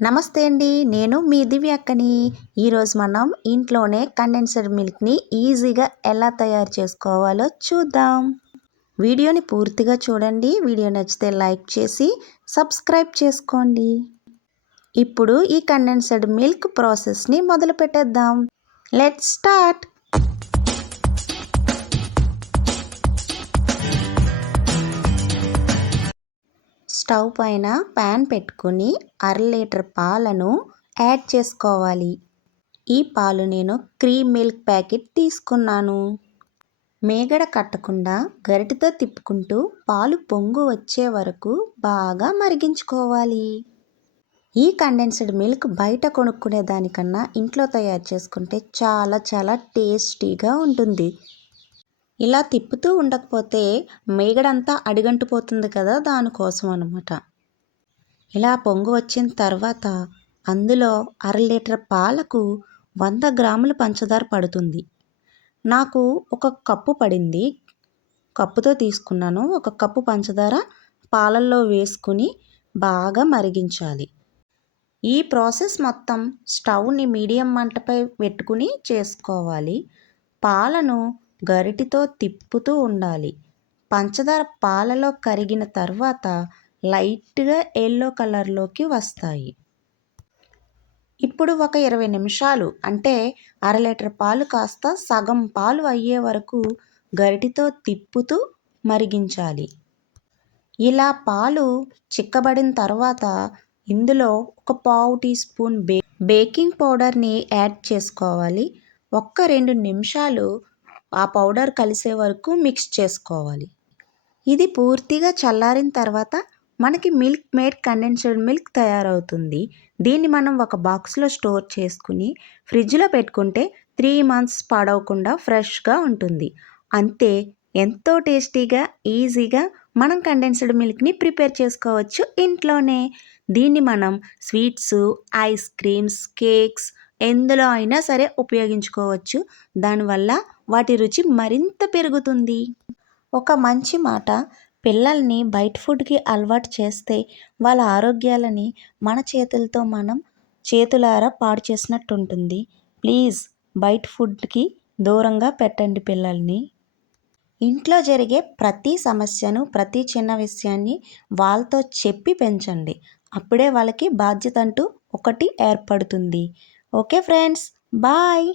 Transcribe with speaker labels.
Speaker 1: నమస్తే అండి నేను మీ దివ్యక్కని. ఈరోజు మనం ఇంట్లోనే కండెన్సర్డ్ మిల్క్ని ఈజీగా ఎలా తయారు చేసుకోవాలో చూద్దాం. వీడియోని పూర్తిగా చూడండి వీడియో నచ్చితే లైక్ చేసి సబ్స్క్రైబ్ చేసుకోండి. ఇప్పుడు ఈ కండెన్సర్డ్ మిల్క్ ప్రాసెస్ని మొదలు పెట్టేద్దాం లెట్ స్టార్ట్. స్టవ్ పైన ప్యాన్ పెట్టుకుని అర లీటర్ పాలను యాడ్ చేసుకోవాలి. ఈ పాలు నేను క్రీమ్ మిల్క్ ప్యాకెట్ తీసుకున్నాను. మేగడ కట్టకుండా గరిటతో తిప్పుకుంటూ పాలు పొంగు వచ్చే వరకు బాగా మరిగించుకోవాలి. ఈ కండెన్స్డ్ మిల్క్ బయట కొనుక్కునే దానికన్నా ఇంట్లో తయారు చేసుకుంటే చాలా చాలా టేస్టీగా ఉంటుంది. ఇలా తిప్పుతూ ఉండకపోతే మేగడంతా అడిగంటిపోతుంది కదా దానికోసం అనమాట ఇలా పొంగు వచ్చిన తర్వాత అందులో అర లీటర్ పాలకు వంద గ్రాముల పంచదార పడుతుంది. నాకు ఒక కప్పు పడింది. కప్పుతో తీసుకున్నాను. ఒక కప్పు పంచదార పాలల్లో వేసుకుని బాగా మరిగించాలి. ఈ ప్రాసెస్ మొత్తం స్టవ్ని మీడియం మంటపై పెట్టుకుని చేసుకోవాలి. పాలను గరిటితో తిప్పుతూ ఉండాలి. పంచదార పాలలో కరిగిన తర్వాత లైట్గా ఎల్లో కలర్లోకి వస్తాయి. ఇప్పుడు ఒక ఇరవై నిమిషాలు అంటే అర లీటర్ పాలు కాస్త సగం పాలు అయ్యే వరకు గరిటితో తిప్పుతూ మరిగించాలి. ఇలా పాలు చిక్కబడిన తర్వాత ఇందులో ఒక పావు టీ స్పూన్ బే బేకింగ్ పౌడర్ని యాడ్ చేసుకోవాలి. ఒక్క రెండు నిమిషాలు ఆ పౌడర్ కలిసే వరకు మిక్స్ చేసుకోవాలి. ఇది పూర్తిగా చల్లారిన తర్వాత మనకి మిల్క్ మేడ్ కండెన్స్డ్ మిల్క్ తయారవుతుంది. దీన్ని మనం ఒక బాక్స్లో స్టోర్ చేసుకుని ఫ్రిడ్జ్లో పెట్టుకుంటే త్రీ మంత్స్ పాడవకుండా ఫ్రెష్గా ఉంటుంది. అంతే ఎంతో టేస్టీగా ఈజీగా మనం కండెన్స్డ్ మిల్క్ని ప్రిపేర్ చేసుకోవచ్చు ఇంట్లోనే. దీన్ని మనం స్వీట్స్ ఐస్ క్రీమ్స్ కేక్స్ ఎందులో అయినా సరే ఉపయోగించుకోవచ్చు. దానివల్ల వాటి రుచి మరింత పెరుగుతుంది. ఒక మంచి మాట పిల్లల్ని బయట ఫుడ్కి అలవాటు చేస్తే వాళ్ళ ఆరోగ్యాలని మన చేతులతో మనం చేతులారా పాడు చేసినట్టు ఉంటుంది ప్లీజ్ బయట ఫుడ్కి దూరంగా పెట్టండి పిల్లల్ని. ఇంట్లో జరిగే ప్రతి సమస్యను ప్రతి చిన్న విషయాన్ని వాళ్ళతో చెప్పి పెంచండి. అప్పుడే వాళ్ళకి బాధ్యత అంటూ ఒకటి ఏర్పడుతుంది. Okay friends bye!